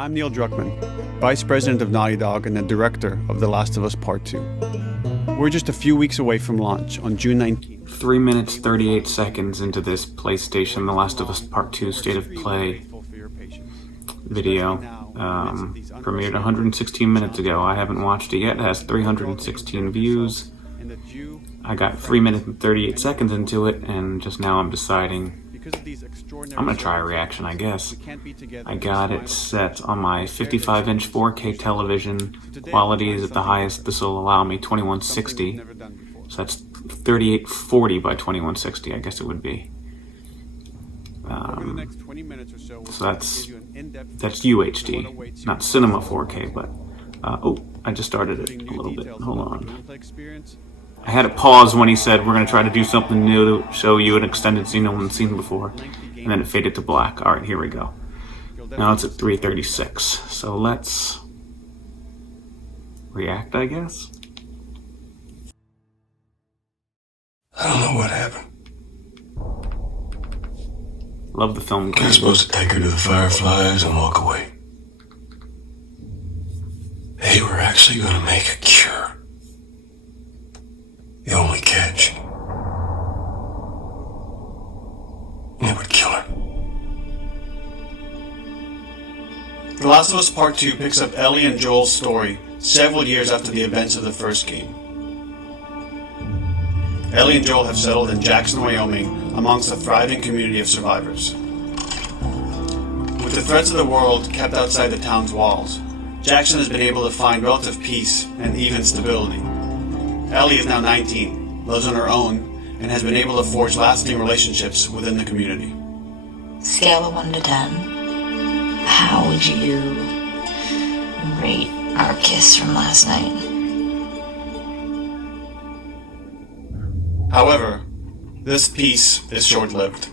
I'm Neil Druckmann, Vice President of Naughty Dog and the Director of The Last of Us Part 2. We're just a few weeks away from launch on June 19th. 3 minutes 38 seconds into this PlayStation The Last of Us Part 2 State of Play video. Premiered 116 minutes ago. I haven't watched it yet. It has 316 views. I got 3 minutes and 38 seconds into it, and just now I'm deciding I'm going to try a reaction, I guess. I got it set on my 55-inch 4K television. Quality is at the highest. This will allow me 2160. So that's 3840 by 2160, I guess it would be. So that's UHD, not Cinema 4K, but... I just started it a little bit. Hold on. I had it pause when he said we're going to try to do something new to show you an extended scene no one's seen before. And then it faded to black. Alright, here we go. Now it's at 336. So let's react, I guess. I don't know what happened. Love the film. I was supposed to take her to the Fireflies and walk away. They were actually going to make a cure. The only catch, it would kill her. The Last of Us Part 2 picks up Ellie and Joel's story several years after the events of the first game. Ellie and Joel have settled in Jackson, Wyoming, amongst a thriving community of survivors. With the threats of the world kept outside the town's walls, Jackson has been able to find relative peace and even stability. Ellie is now 19, lives on her own, and has been able to forge lasting relationships within the community. Scale of 1 to 10. How would you rate our kiss from last night? However, this peace is short-lived.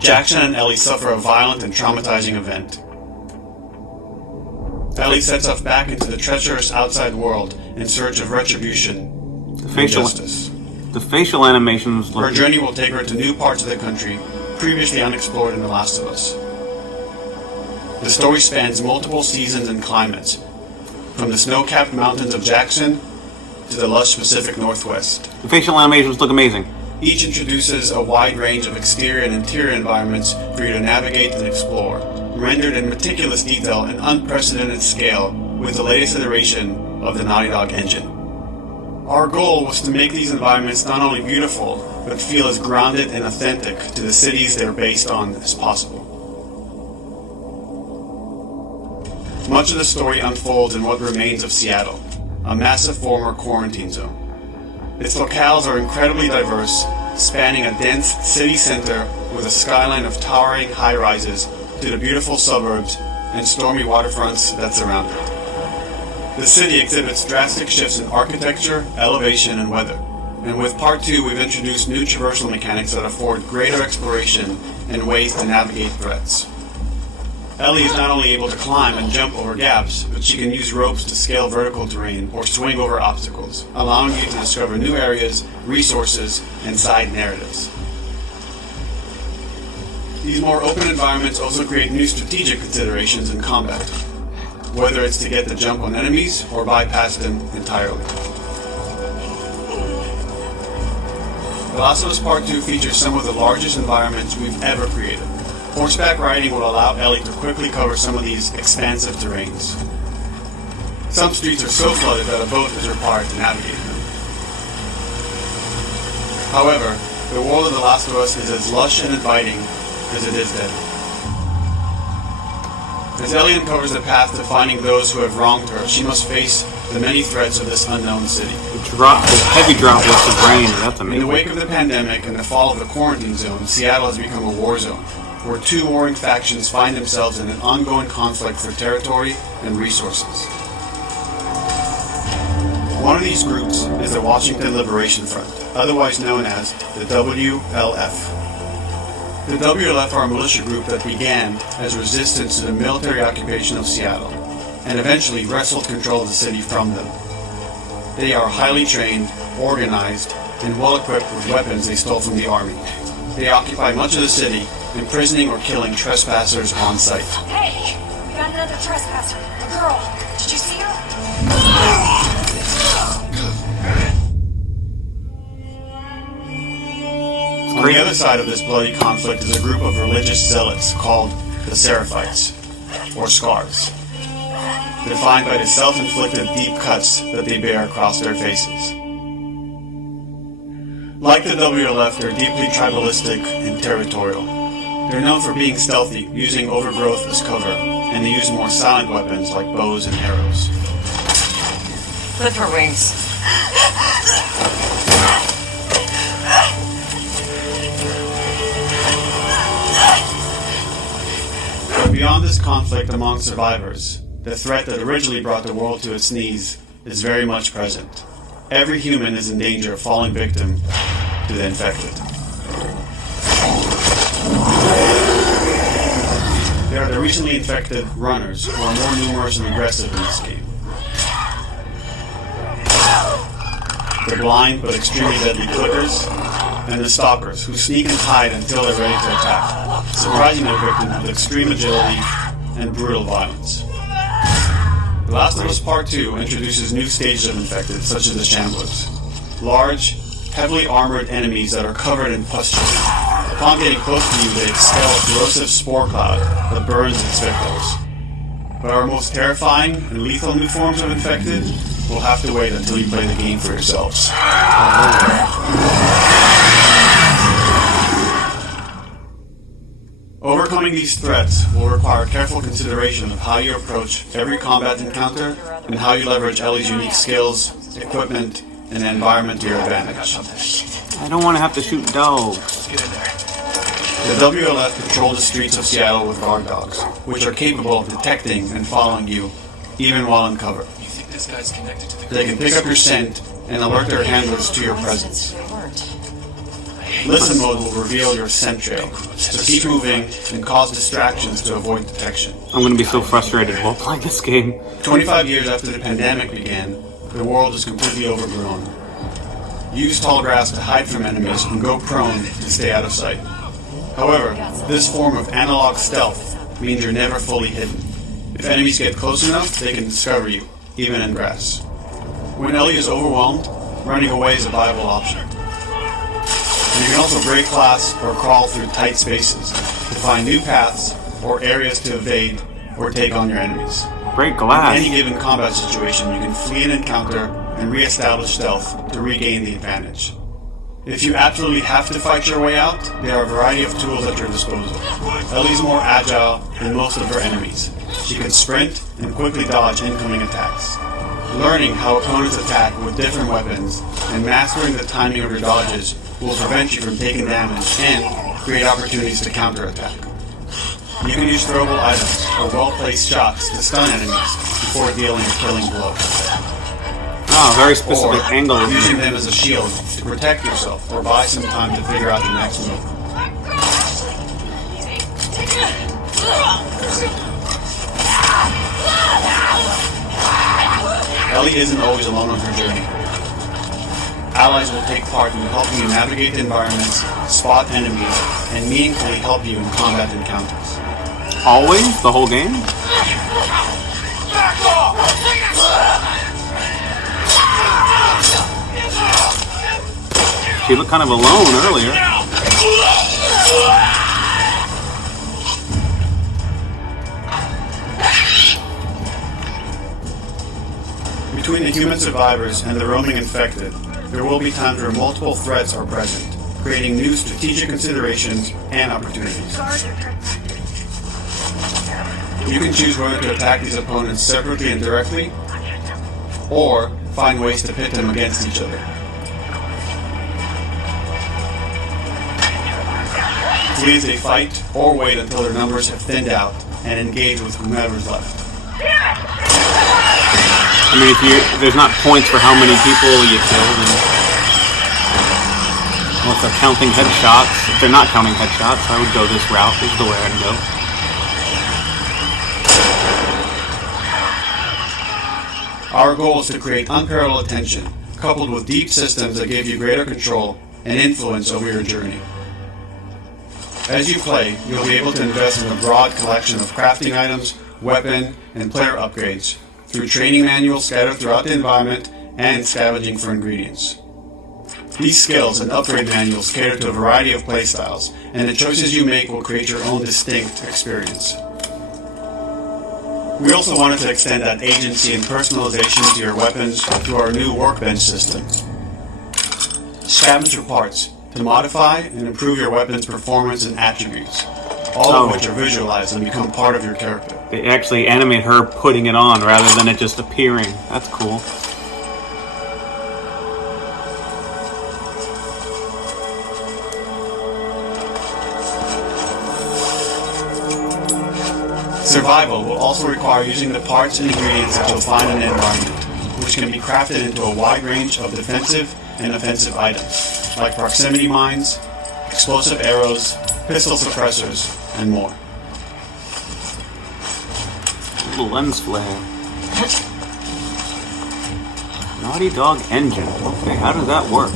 Jackson and Ellie suffer a violent and traumatizing event. Ellie sets off back into the treacherous outside world in search of retribution and justice. The facial animations look... Her journey will take her to new parts of the country previously unexplored in The Last of Us. The story spans multiple seasons and climates, from the snow-capped mountains of Jackson to the lush Pacific Northwest. The facial animations look amazing. Each introduces a wide range of exterior and interior environments for you to navigate and explore, rendered in meticulous detail and unprecedented scale with the latest iteration of the Naughty Dog engine. Our goal was to make these environments not only beautiful, but feel as grounded and authentic to the cities they're based on as possible. Much of the story unfolds in what remains of Seattle, a massive former quarantine zone. Its locales are incredibly diverse, spanning a dense city center with a skyline of towering high-rises to the beautiful suburbs and stormy waterfronts that surround it. The city exhibits drastic shifts in architecture, elevation, and weather. And with Part 2, we've introduced new traversal mechanics that afford greater exploration and ways to navigate threats. Ellie is not only able to climb and jump over gaps, but she can use ropes to scale vertical terrain or swing over obstacles, allowing you to discover new areas, resources, and side narratives. These more open environments also create new strategic considerations in combat, whether it's to get the jump on enemies or bypass them entirely. The Last of Us Part 2 features some of the largest environments we've ever created. Horseback riding will allow Ellie to quickly cover some of these expansive terrains. Some streets are so flooded that a boat is required to navigate them. However, the world of The Last of Us is as lush and inviting as it is deadly. As Ellie uncovers the path to finding those who have wronged her, she must face the many threats of this unknown city. The heavy droplets of rain, that's amazing. In the wake of the pandemic and the fall of the quarantine zone, Seattle has become a war zone, where two warring factions find themselves in an ongoing conflict for territory and resources. One of these groups is the Washington Liberation Front, otherwise known as the WLF. The WLF are a militia group that began as resistance to the military occupation of Seattle, and eventually wrestled control of the city from them. They are highly trained, organized, and well equipped with weapons they stole from the army. They occupy much of the city, imprisoning or killing trespassers on sight. Hey! We got another trespasser. A girl. Did you see her? On the other side of this bloody conflict is a group of religious zealots called the Seraphites, or Scars, defined by the self-inflicted deep cuts that they bear across their faces. Like the WLF, they're deeply tribalistic and territorial. They're known for being stealthy, using overgrowth as cover, and they use more silent weapons like bows and arrows. Clip her wings. But beyond this conflict among survivors, the threat that originally brought the world to its knees is very much present. Every human is in danger of falling victim to the infected. They are the recently infected runners, who are more numerous and aggressive in this game. The blind but extremely deadly clickers, and the stalkers, who sneak and hide until they're ready to attack, surprising their victims with extreme agility and brutal violence. The Last of Us Part 2 introduces new stages of infected, such as the Shamblers. Large, heavily armored enemies that are covered in pustules. Upon getting close to you, they expel a corrosive spore cloud that burns its victims. But our most terrifying and lethal new forms of infected will have to wait until you play the game for yourselves. Overcoming these threats will require careful consideration of how you approach every combat encounter and how you leverage Ellie's unique skills, equipment, and environment to your advantage. I don't want to have to shoot dogs. The WLF patrol the streets of Seattle with guard dogs, which are capable of detecting and following you, even while in cover. They can pick up your scent and alert their handlers to your presence. Listen mode will reveal your scent trail, so keep moving and cause distractions to avoid detection. I'm going to be so frustrated while playing this game. 25 years after the pandemic began, the world is completely overgrown. Use tall grass to hide from enemies and go prone to stay out of sight. However, this form of analog stealth means you're never fully hidden. If enemies get close enough, they can discover you, even in grass. When Ellie is overwhelmed, running away is a viable option. You can also break glass or crawl through tight spaces to find new paths or areas to evade or take on your enemies. Break In glass. any given combat situation, you can flee an encounter and re-establish stealth to regain the advantage. If you absolutely have to fight your way out, there are a variety of tools at your disposal. Ellie's more agile than most of her enemies. She can sprint and quickly dodge incoming attacks. Learning how opponents attack with different weapons and mastering the timing of your dodges will prevent you from taking damage and create opportunities to counterattack. You can use throwable items or well-placed shots to stun enemies before dealing a killing blow. Oh, very specific Or angle. using them as a shield to protect yourself or buy some time to figure out your next move. Ellie isn't always alone on her journey. Allies will take part in helping you navigate the environments, spot enemies, and meaningfully help you in combat encounters. Always? The whole game? She looked kind of alone earlier. Between the human survivors and the roaming infected, there will be times where multiple threats are present, creating new strategic considerations and opportunities. You can choose whether to attack these opponents separately and directly, or find ways to pit them against each other. Flee as they fight, or wait until their numbers have thinned out and engage with whomever's left. I mean, if there's not points for how many people you killed, and unless they're counting headshots. If they're not counting headshots, I would go this route. This is the way I'd go. Our goal is to create unparalleled attention, coupled with deep systems that give you greater control and influence over your journey. As you play, you'll be able to invest in a broad collection of crafting items, weapon, and player upgrades through training manuals scattered throughout the environment and scavenging for ingredients. These skills and upgrade manuals cater to a variety of playstyles, and the choices you make will create your own distinct experience. We also wanted to extend that agency and personalization to your weapons through our new workbench system. Scavenge for parts to modify and improve your weapon's performance and attributes, all of which are visualized and become part of your character. They actually animate her putting it on rather than it just appearing. That's cool. Survival will also require using the parts and ingredients that you'll find in the environment, which can be crafted into a wide range of defensive and offensive items, like proximity mines, explosive arrows, pistol suppressors, and more. Little lens flare. Naughty Dog engine. Okay, how does that work?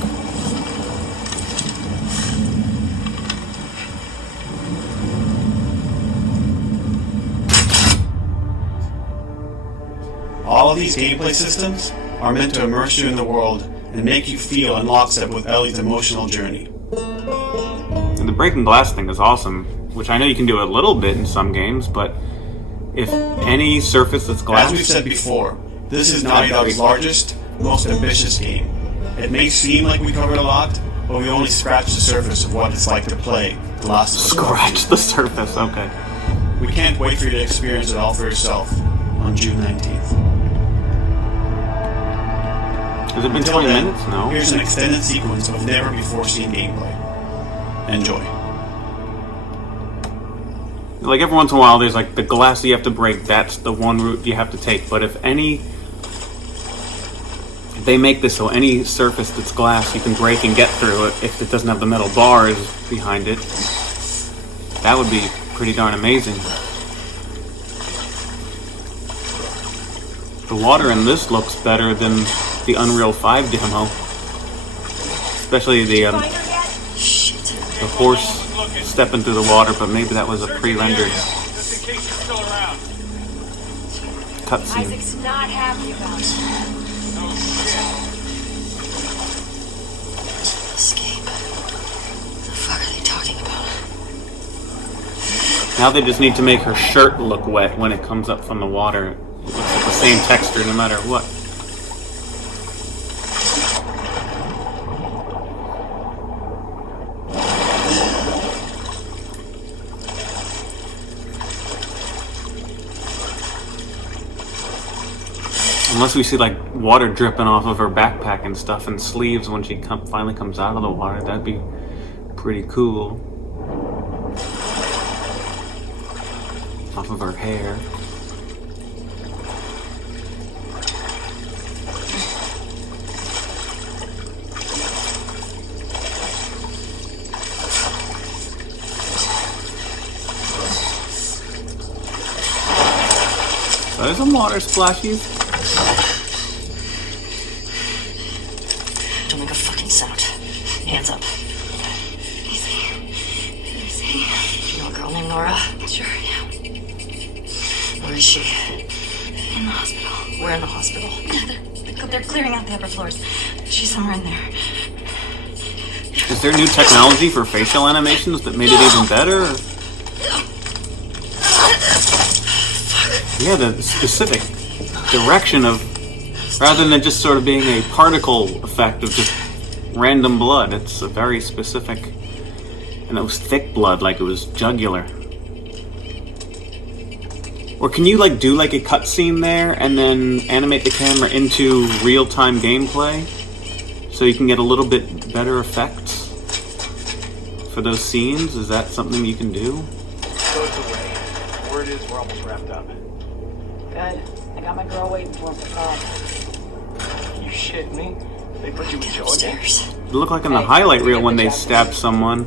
All of these gameplay systems are meant to immerse you in the world and make you feel in lockstep with Ellie's emotional journey. And the breaking glass thing is awesome, which I know you can do a little bit in some games, but if any surface that's glass... As we've said before, this is Naughty Dog's largest, most ambitious game. It may seem like we covered a lot, but we only scratched the surface of what it's like to play The Last of Us. Scratch the surface, okay. We can't wait for you to experience it all for yourself on June 19th. Has it been Until 20 then, minutes? No. Here's an extended sequence of never-before-seen gameplay. Enjoy. Like every once in a while, there's like the glass you have to break. That's the one route you have to take. But if they make this so any surface that's glass you can break and get through it, if it doesn't have the metal bars behind it, that would be pretty darn amazing. The water in this looks better than the Unreal 5 demo, especially the horse stepping through the water, but maybe that was a pre-rendered cutscene. Isaac's not happy about it. Escape. What the fuck are they talking about? Now they just need to make her shirt look wet when it comes up from the water. It looks like the same texture no matter what. Unless we see like water dripping off of her backpack and stuff and sleeves when she finally comes out of the water, that'd be pretty cool. Off of her hair. So there's some water splashes. Don't make a fucking sound. Hands up. Easy. Easy. You know a girl named Nora? Sure, yeah. Where is she? In the hospital. We're in the hospital. They're clearing out the upper floors. She's somewhere in there. Is there new technology for facial animations that made it even better? Yeah, the specific direction of, rather than just sort of being a particle effect of just random blood, it's a very specific, and it was thick blood, like it was jugular. Or can you like do like a cutscene there and then animate the camera into real-time gameplay so you can get a little bit better effects for those scenes? Is that something you can do? Goes away. Word is we're almost wrapped up. Good. I got my girl waiting for him for prom. You shit me? They put you in Get jail again? upstairs. It looked like in the highlight reel when they stabbed someone.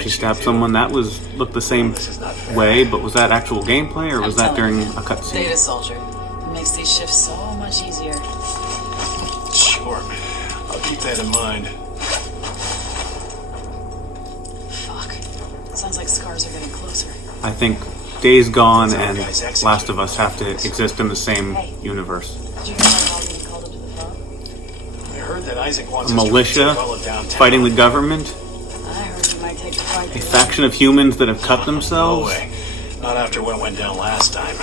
She stabbed someone, that looked the same way, but was that actual gameplay or was that during a cutscene? Data soldier. It makes these shifts so much easier. Sure, man. I'll keep that in mind. Fuck. Sounds like scars are getting closer. I think Days Gone and Last of Us have to exist in the same universe. Did you hear about Bob being called up to the phone? I heard that Isaac wants A us to militia retake all of downtown. fighting the government? I heard you might take the fight. A faction of humans that have cut No themselves? way. Not after what went down last time.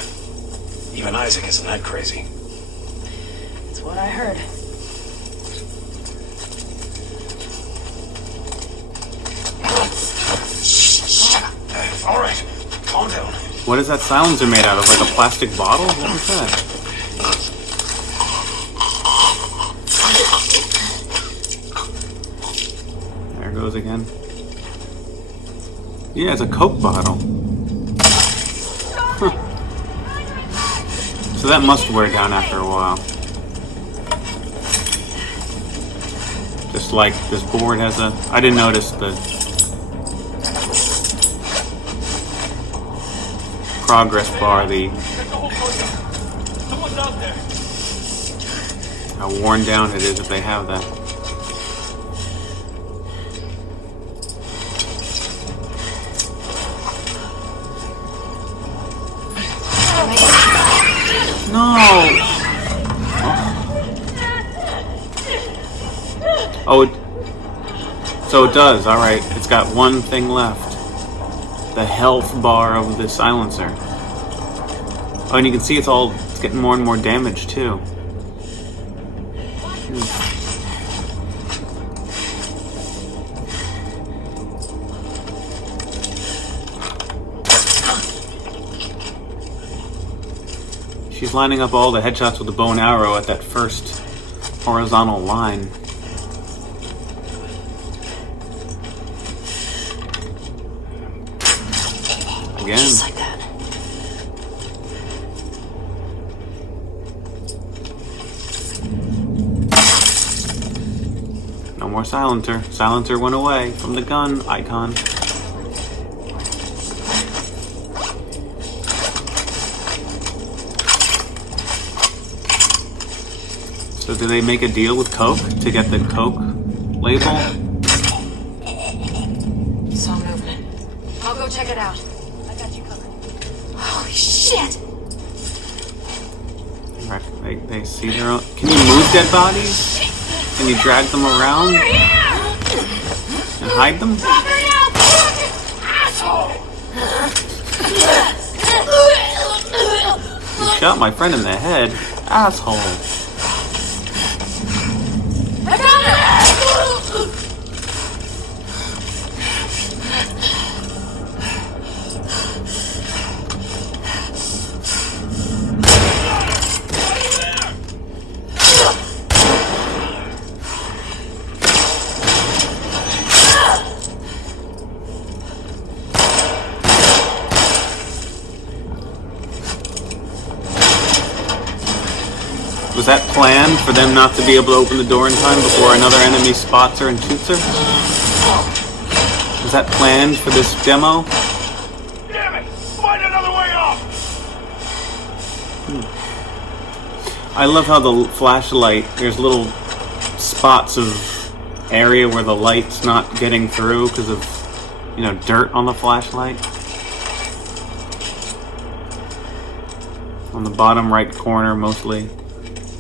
Even Isaac isn't that crazy. That's what I heard. All right, calm down. What is that silencer made out of? Like a plastic bottle? What is that? There it goes again. Yeah, it's a Coke bottle. Huh. So that must wear down after a while. Just like this board has a... I didn't notice the progress bar, how worn down it is if they have that. No! Oh, so it does. Alright, it's got one thing left. The health bar of the silencer. Oh, and you can see it's getting more and more damage too. She's lining up all the headshots with the bow and arrow at that first horizontal line. Again. Just like that. No more silencer. Silencer went away from the gun icon. So do they make a deal with Coke to get the Coke label? Saw movement. I'll go check it out. I got you covered. Holy shit! Right, they see their own... Can you move dead bodies? Can you drag them around? And hide them? You shot my friend in the head. Asshole. I found her! Was that planned for them not to be able to open the door in time before another enemy spots her and shoots her? Was that planned for this demo? Damn it! Find another way off! I love how the flashlight, there's little spots of area where the light's not getting through because of, dirt on the flashlight. On the bottom right corner mostly.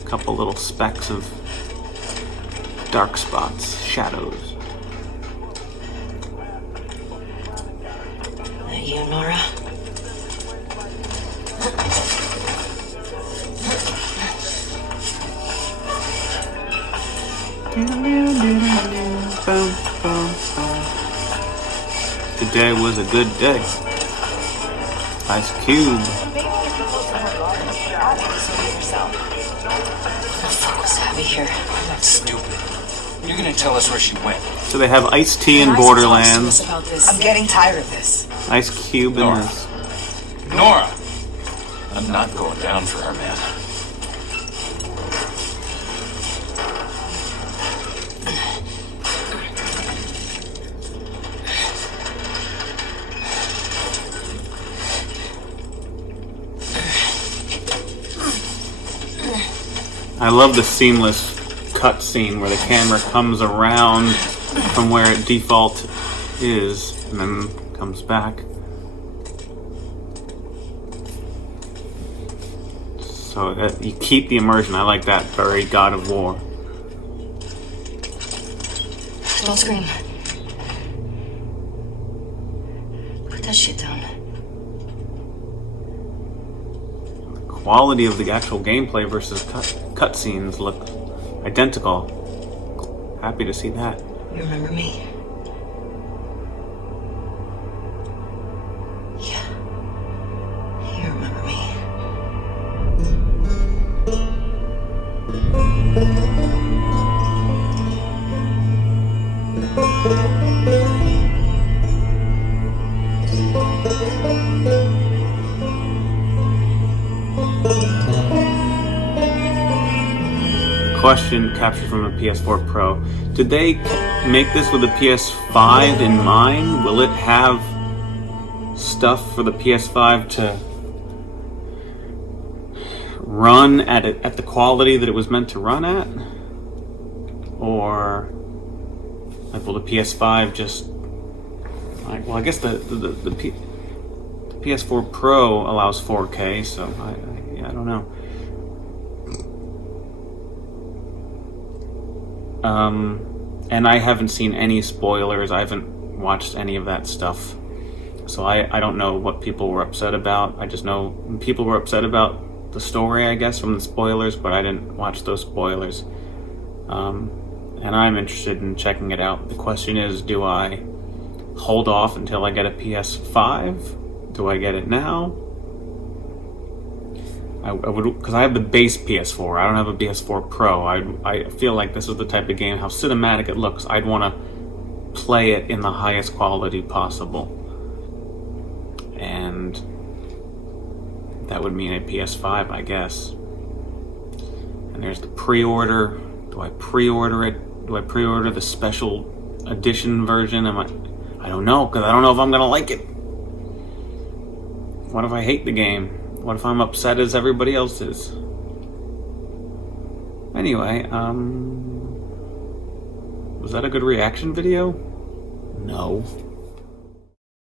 Couple little specks of dark spots, shadows. That you, Nora? Today was a good day. Ice Cube. The fuck was heavy here? That's stupid. You're gonna tell us where she went. So they have Iced Tea in Borderlands, About this. I'm getting tired of this. Ice Cube in Nora. this. Nora! I'm not going down for her, man. I love the seamless cut scene where the camera comes around from where it default is and then comes back. So you keep the immersion. I like that. Very God of War. Don't scream. Put that shit down. The quality of the actual gameplay versus cutscenes look identical. Happy to see that. You remember me? Yeah. You remember me. Question captured from a PS4 Pro. Did they make this with a PS5 in mind? Will it have stuff for the PS5 to run at the quality that it was meant to run at? Or like, will the PS5 just well, I guess the PS4 Pro allows 4K, so I don't know. And I haven't seen any spoilers. I haven't watched any of that stuff. So I don't know what people were upset about. I just know people were upset about the story, I guess, from the spoilers, but I didn't watch those spoilers. And I'm interested in checking it out. The question is, do I hold off until I get a PS5? Do I get it now? I would, because I have the base PS4. I don't have a PS4 Pro. I feel like this is the type of game, how cinematic it looks, I'd want to play it in the highest quality possible. And that would mean a PS5, I guess. And there's the pre-order. Do I pre-order it? Do I pre-order the special edition version? I don't know, because I don't know if I'm going to like it. What if I hate the game? What if I'm upset as everybody else is? Anyway, was that a good reaction video? No.